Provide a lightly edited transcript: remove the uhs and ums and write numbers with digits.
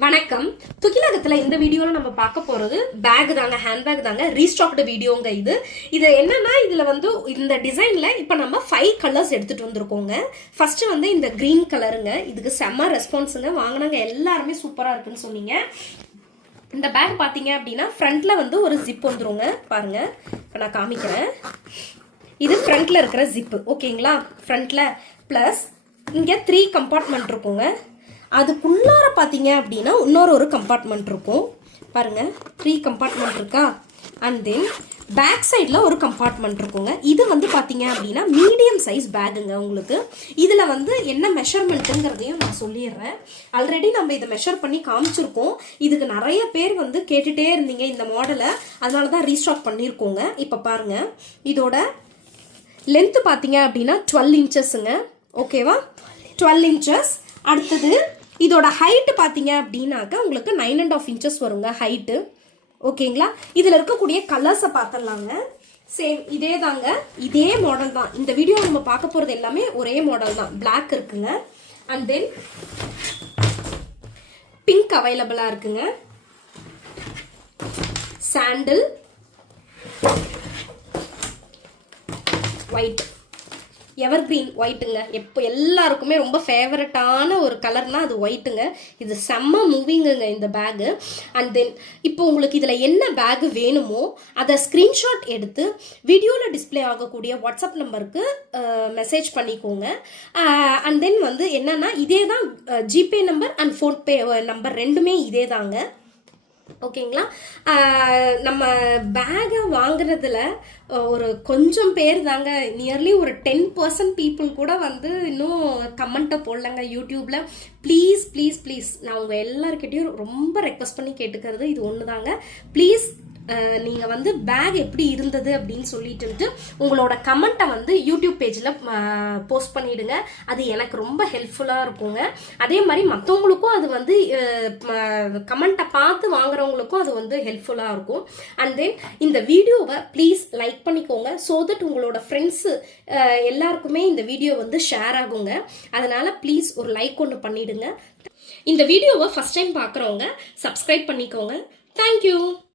வணக்கம். துகிலகத்துல இந்த வீடியோல நம்ம பார்க்க போறது பேக் தாங்க, ஹேண்ட் பேக் தாங்க. ரீஸ்டாக்டு வீடியோங்க இது. இது என்னன்னா இதுல வந்து இந்த டிசைன்ல இப்ப நம்ம 5 கலர்ஸ் எடுத்துட்டு வந்திருக்கோங்க. ஃபர்ஸ்ட் வந்து இந்த கிரீன் கலருங்க. இதுக்கு செம்ம ரெஸ்பான்ஸுங்க. வாங்கினாங்க எல்லாருமே சூப்பரா இருக்குன்னு சொன்னீங்க. இந்த பேக் பாத்தீங்க அப்படின்னா ஃப்ரண்ட்ல வந்து ஒரு ஜிப் வந்துருங்க. பாருங்க, இப்ப நான் காமிக்கிறேன். இது ஃப்ரண்ட்ல இருக்கிற ஜிப்பு, ஓகேங்களா? ஃப்ரண்ட்ல பிளஸ் இங்க 3 கம்பார்ட்மெண்ட் இருக்குங்க. அதுக்குள்ளார பார்த்தீங்க அப்படின்னா இன்னொரு கம்பார்ட்மெண்ட் இருக்கும். பாருங்க, 3 கம்பார்ட்மெண்ட் இருக்கா? அண்ட் தென் பேக் சைடில் ஒரு கம்பார்ட்மெண்ட் இருக்குங்க. இது வந்து பார்த்தீங்க அப்படின்னா மீடியம் சைஸ் பேக்குங்க. உங்களுக்கு இதில் வந்து என்ன மெஷர்மெண்ட்டுங்கிறதையும் நான் சொல்லிடுறேன். ஆல்ரெடி நம்ம இதை மெஷர் பண்ணி காமிச்சிருக்கோம். இதுக்கு நிறைய பேர் வந்து கேட்டுகிட்டே இருந்தீங்க இந்த மாடலை, அதனால தான் ரீஸ்டாக் பண்ணியிருக்கோங்க. இப்போ பாருங்க, இதோட லென்த்து பார்த்தீங்க அப்படின்னா 12 இன்ச்சஸ்ங்க. ஓகேவா? 12 இன்ச்சஸ். அடுத்தது இதோட ஹைட்டு பார்த்தீங்க அப்படின்னாக்க உங்களுக்கு 9.5 இன்ச்சஸ் வருங்க ஹைட்டு. ஓகேங்களா? இதில் இருக்கக்கூடிய கலர்ஸை பார்த்துடலாங்க. சேம் இதே தாங்க, இதே மாடல் தான். இந்த வீடியோ நம்ம பார்க்க போகிறது எல்லாமே ஒரே மாடல் தான். பிளாக் இருக்குங்க. அண்ட் தென் பிங்க் அவைலபிளாக இருக்குங்க. சாண்டில், ஒயிட், எவர் கிரீன் ஒயிட்டுங்க. எப்போ எல்லாருக்குமே ரொம்ப ஃபேவரட்டான ஒரு கலர்னா அது ஒயிட்டுங்க. இது செம்ம மூவிங்குங்க இந்த பேகு. அண்ட் தென் இப்போ உங்களுக்கு இதில் என்ன பேகு வேணுமோ அதை ஸ்க்ரீன்ஷாட் எடுத்து வீடியோவில் டிஸ்பிளே ஆகக்கூடிய வாட்ஸ்அப் நம்பருக்கு மெசேஜ் பண்ணிக்கோங்க. அண்ட் தென் வந்து என்னன்னா இதே தான் GPay number and PhonePe number ரெண்டுமே இதே தாங்க. ஓகேங்களா? நம்ம பேகை வாங்குறதுல ஒரு கொஞ்சம் பேர் தாங்க, நியர்லி ஒரு 10% பீப்புள் கூட வந்து இன்னும் கமெண்ட்டை போடலங்க யூடியூப்ல. ப்ளீஸ் ப்ளீஸ் ப்ளீஸ், நான் உங்கள் எல்லாருக்கிட்டையும் ரொம்ப ரெக்வஸ்ட் பண்ணி கேட்டுக்கிறது இது ஒன்று தாங்க. ப்ளீஸ் நீங்கள் வந்து பேக் எப்படி இருந்தது அப்படின்னு சொல்லிட்டு உங்களோட கமெண்ட்டை வந்து யூடியூப் பேஜில் போஸ்ட் பண்ணிவிடுங்க. அது எனக்கு ரொம்ப ஹெல்ப்ஃபுல்லாக இருக்குங்க. அதே மாதிரி மற்றவங்களுக்கும் அது வந்து கமெண்ட்டை பார்த்து வாங்குறவங்களுக்கும் அது வந்து ஹெல்ப்ஃபுல்லாக இருக்கும். அண்ட் தென் இந்த வீடியோவை ப்ளீஸ் லைக் பண்ணிக்கோங்க. ஸோ தட் உங்களோட ஃப்ரெண்ட்ஸு எல்லாருக்குமே இந்த வீடியோ வந்து ஷேர் ஆகுங்க. அதனால் ப்ளீஸ் ஒரு லைக் ஒன்று பண்ணிவிடுங்க. இந்த வீடியோவை ஃபஸ்ட் டைம் பார்க்குறவங்க சப்ஸ்கிரைப் பண்ணிக்கோங்க. தேங்க்யூ.